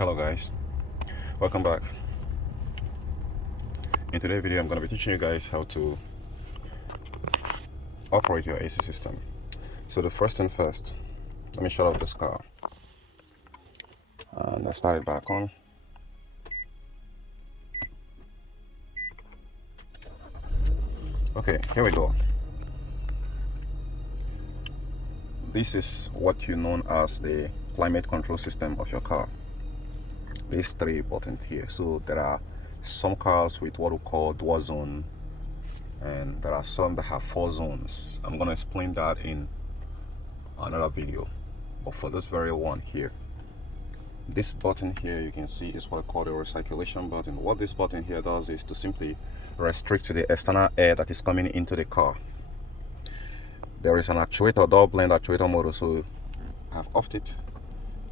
Hello guys, welcome back. In today's video I'm going to be teaching you guys how to operate your AC system. So the first thing first, let me shut off this car and I start it back on. Okay, here we go. This is what you know as the climate control system of your car. These three buttons here. So there are some cars with what we call dual zone, and there are some that have 4 zones. I'm going to explain that in another video, but for this very one here, this button here you can see is what I call the recirculation button. What this button here does is to simply restrict the external air that is coming into the car. There is an actuator, door blend actuator model, so I've offed it,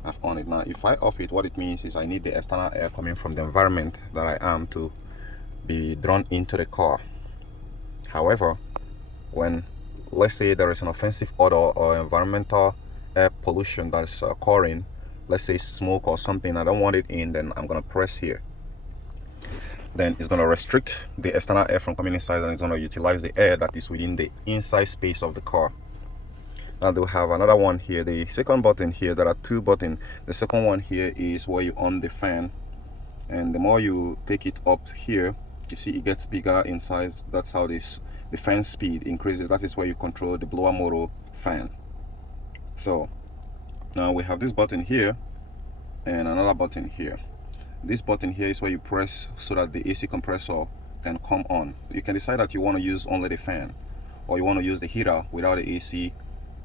I've on it. Now if I off it, what it means is I need the external air coming from the environment that I am to be drawn into the car. However, when, let's say, there is an offensive odor or environmental air pollution that is occurring, let's say smoke or something, I don't want it in, then I'm going to press here. Then it's going to restrict the external air from coming inside, and it's going to utilize the air that is within the inside space of the car. Now they'll have another one here, the second button here. There are 2 buttons. The second one here is where you on the fan, and the more you take it up here, you see it gets bigger in size. That's how the fan speed increases. That is where you control the blower motor fan. So now we have this button here and another button here. This button here is where you press so that the AC compressor can come on. You can decide that you want to use only the fan, or you want to use the heater without the AC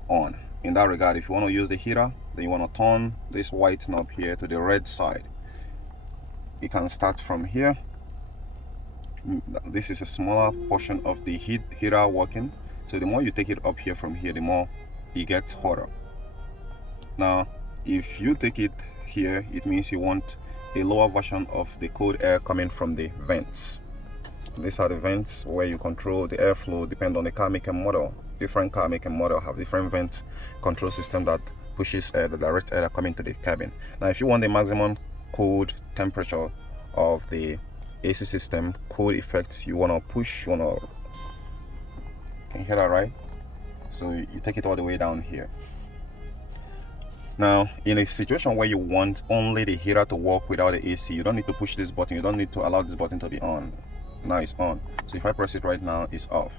on. In that regard, if you want to use the heater, then you want to turn this white knob here to the red side. You can start from here. This is a smaller portion of the heater working, so the more you take it up here from here, the more it gets hotter. Now if you take it here, it means you want a lower version of the cold air coming from the vents. These are the vents where you control the airflow, depend on the car make and model. Different car make and model have different vent control system that pushes air, the direct air coming to the cabin. Now if you want the maximum cold temperature of the AC system, cold effect, you want to push, can you hear that, right? So you take it all the way down here. Now in a situation where you want only the heater to work without the AC, you don't need to push this button, you don't need to allow this button to be on. Now it's on. So if I press it right now, it's off.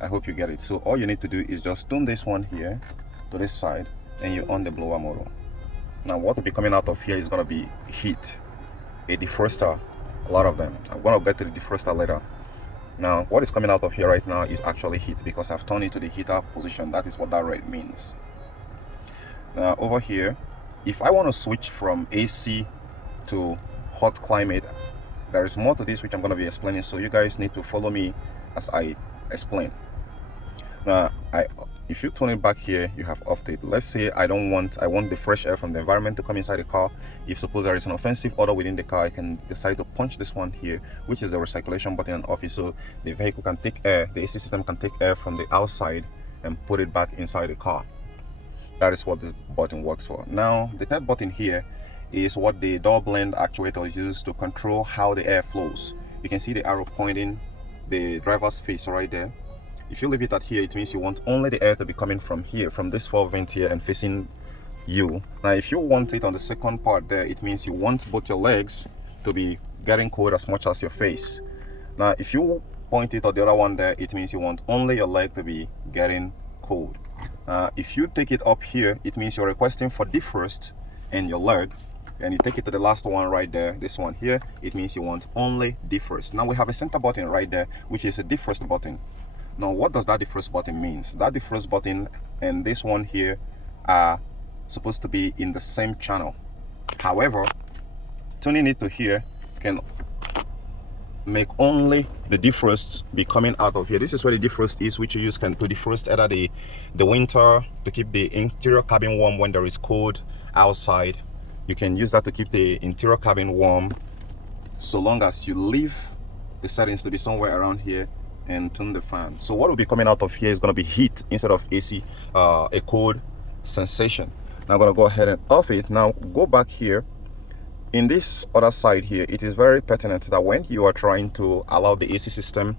I hope you get it. So all you need to do is just turn this one here to this side and you on the blower motor. Now what will be coming out of here is going to be heat, a defroster, a lot of them. I'm going to get to the defroster later. Now what is coming out of here right now is actually heat, because I've turned it to the heater position. That is what that red means. Now over here, if I want to switch from AC to hot climate, there is more to this which I'm going to be explaining, so you guys need to follow me as I explain. Now if you turn it back here, you have offed it. Let's say I want the fresh air from the environment to come inside the car. If suppose there is an offensive odor within the car, I can decide to punch this one here, which is the recirculation button, and off it, so the vehicle can take air, the AC system can take air from the outside and put it back inside the car. That is what this button works for. Now the third button here is what the door blend actuator uses to control how the air flows. You can see the arrow pointing the driver's face right there. If you leave it at here, it means you want only the air to be coming from here, from this 4 vent here and facing you. Now if you want it on the second part there, it means you want both your legs to be getting cold as much as your face. Now if you point it on the other one there, it means you want only your leg to be getting cold. If you take it up here, it means you're requesting for defrost in your leg, and you take it to the last one right there, this one here, it means you want only defrost. Now we have a center button right there, which is a defrost button. Now what does that defrost button means? That defrost button and this one here are supposed to be in the same channel. However, turning it to here can make only the defrost be coming out of here. This is where the defrost is, which you use to defrost either the winter, to keep the interior cabin warm when there is cold outside. You can use that to keep the interior cabin warm, so long as you leave the settings to be somewhere around here and turn the fan. So what will be coming out of here is going to be heat instead of AC, a cold sensation. Now I'm going to go ahead and off it. Now go back here in this other side here, it is very pertinent that when you are trying to allow the AC system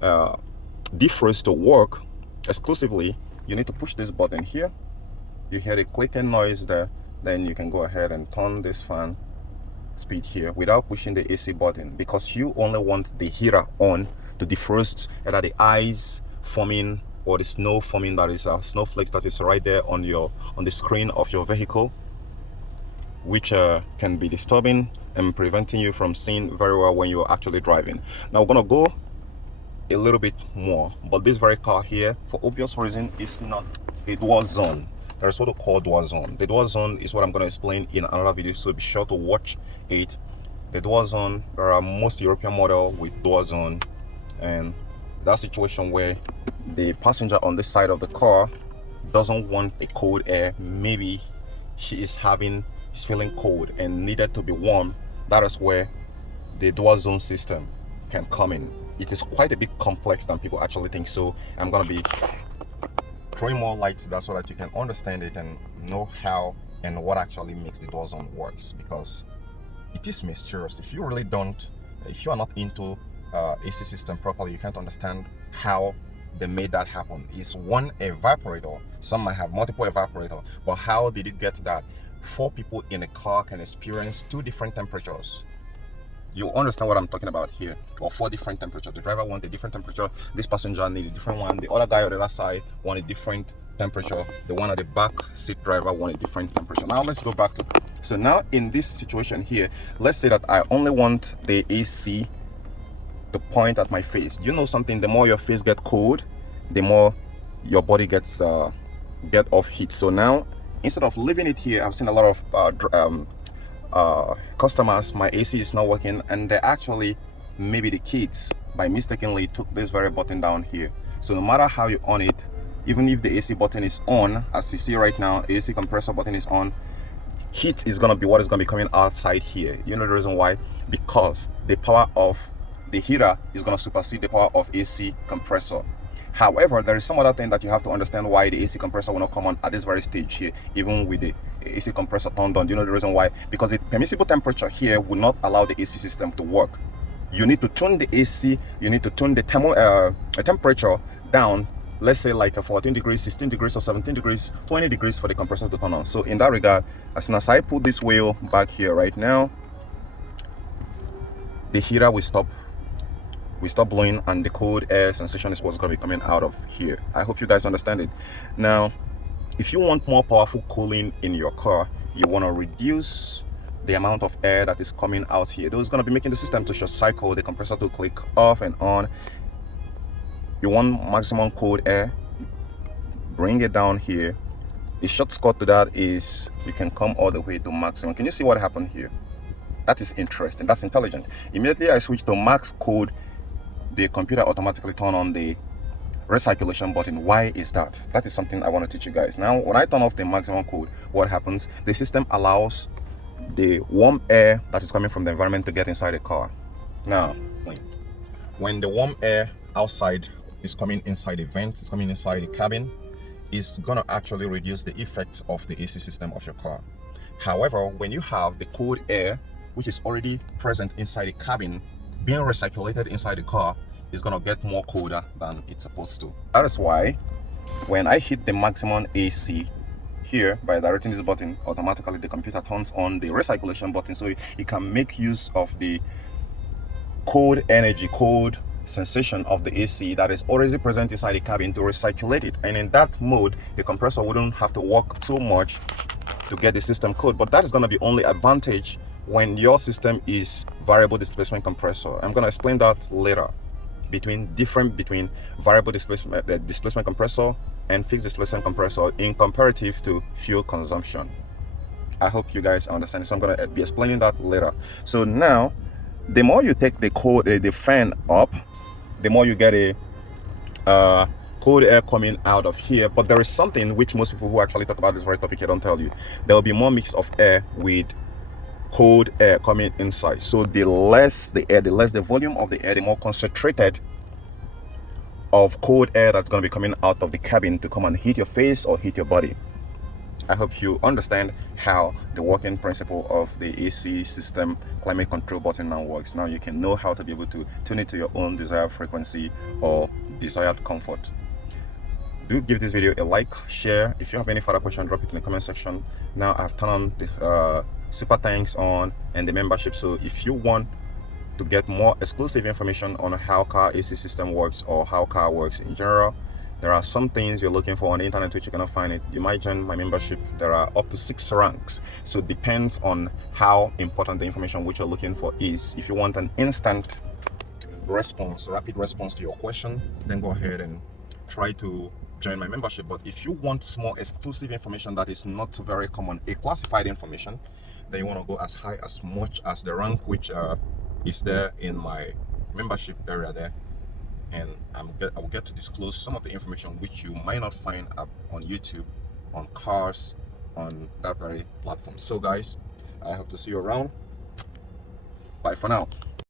defrost to work exclusively, you need to push this button here. You hear the clicking noise there, then you can go ahead and turn this fan speed here without pushing the AC button, because you only want the heater on to defrost either the ice forming or the snow forming, that is snowflakes that is right there on the screen of your vehicle, which can be disturbing and preventing you from seeing very well when you're actually driving. Now we're gonna go a little bit more, but this very car here, for obvious reason, is not a dual zone. There's what we call dual zone. The dual zone is what I'm going to explain in another video, so be sure to watch it. The dual zone, there are most European model with dual zone, and that situation where the passenger on this side of the car doesn't want a cold air. Maybe she's feeling cold and needed to be warm. That is where the dual zone system can come in. It is quite a bit complex than people actually think, so I'm going to be throwing more light to that so that you can understand it and know how and what actually makes the dual zone works, because it is mysterious. If you are not into AC system properly, you can't understand how they made that happen. It's one evaporator. Some might have multiple evaporators, but how did it get that 4 people in a car can experience 2 different temperatures? You understand what I'm talking about here, or 4 different temperatures. The driver wants a different temperature, this passenger needs a different one, the other guy on the other side wants a different temperature, the one at the back seat driver wants a different temperature. Now let's go back to, so now in this situation here, let's say that I only want the AC to point at my face. You know something, the more your face gets cold, the more your body gets get off heat. So now instead of leaving it here, I've seen a lot of customers, my AC is not working, and they actually, maybe the kids by mistakenly took this very button down here. So no matter how you on it, even if the AC button is on, as you see right now, AC compressor button is on, heat is going to be what is going to be coming outside here. You know the reason why? Because the power of the heater is going to supersede the power of AC compressor. However, there is some other thing that you have to understand why the AC compressor will not come on at this very stage here, even with the AC compressor turned on. Do you know the reason why? Because the permissible temperature here will not allow the AC system to work. You need to tune the AC, you need to tune the temperature down, let's say like a 14 degrees, 16 degrees, or 17 degrees, 20 degrees for the compressor to turn on. So in that regard, as soon as I put this wheel back here right now, the heater will stop blowing, and the cold air sensation is what's going to be coming out of here. I hope you guys understand it. Now, if you want more powerful cooling in your car, you want to reduce the amount of air that is coming out here. Those going to be making the system to short cycle, the compressor to click off and on. You want maximum cold air, bring it down here. The shortcut to that is you can come all the way to maximum. Can you see what happened here? That is interesting. That's intelligent. Immediately I switch to max code, the computer automatically turn on the recirculation button. Why is that? That is something I want to teach you guys. Now, when I turn off the maximum code, what happens? The system allows the warm air that is coming from the environment to get inside the car. Now, when the warm air outside is coming inside the vent, it's coming inside the cabin, it's gonna actually reduce the effects of the AC system of your car. However, when you have the cold air, which is already present inside the cabin, being recirculated inside the car, is going to get more colder than it's supposed to. That is why when I hit the maximum AC here by directing this button, automatically the computer turns on the recirculation button, so it can make use of the cold energy, cold sensation of the AC that is already present inside the cabin to recirculate it. And in that mode, the compressor wouldn't have to work too much to get the system cold. But that is going to be only advantage when your system is variable displacement compressor. I'm going to explain that later, between variable displacement compressor and fixed displacement compressor in comparative to fuel consumption. I hope you guys understand. So I'm going to be explaining that later. So now, the more you take the fan up, the more you get a cold air coming out of here. But there is something which most people who actually talk about this very topic here don't tell you. There will be more mix of air with cold air coming inside. So the less the volume of the air, the more concentrated of cold air that's going to be coming out of the cabin to come and hit your face or hit your body. I hope you understand how the working principle of the AC system climate control button now works. Now you can know how to be able to tune it to your own desired frequency or desired comfort. Do give this video a like, share. If you have any further question, drop it in the comment section. Now I've turned on the super thanks on and the membership, so if you want to get more exclusive information on how car AC system works or how car works in general, there are some things you're looking for on the internet which you cannot find it, you might join my membership. There are up to 6 ranks, so it depends on how important the information which you're looking for is. If you want an instant response, rapid response to your question, then go ahead and try to join my membership. But if you want more exclusive information that is not very common, a classified information, then you want to go as high as much as the rank which is there in my membership area there, and I will get to disclose some of the information which you might not find up on YouTube, on cars, on that very platform. So guys, I hope to see you around. Bye for now.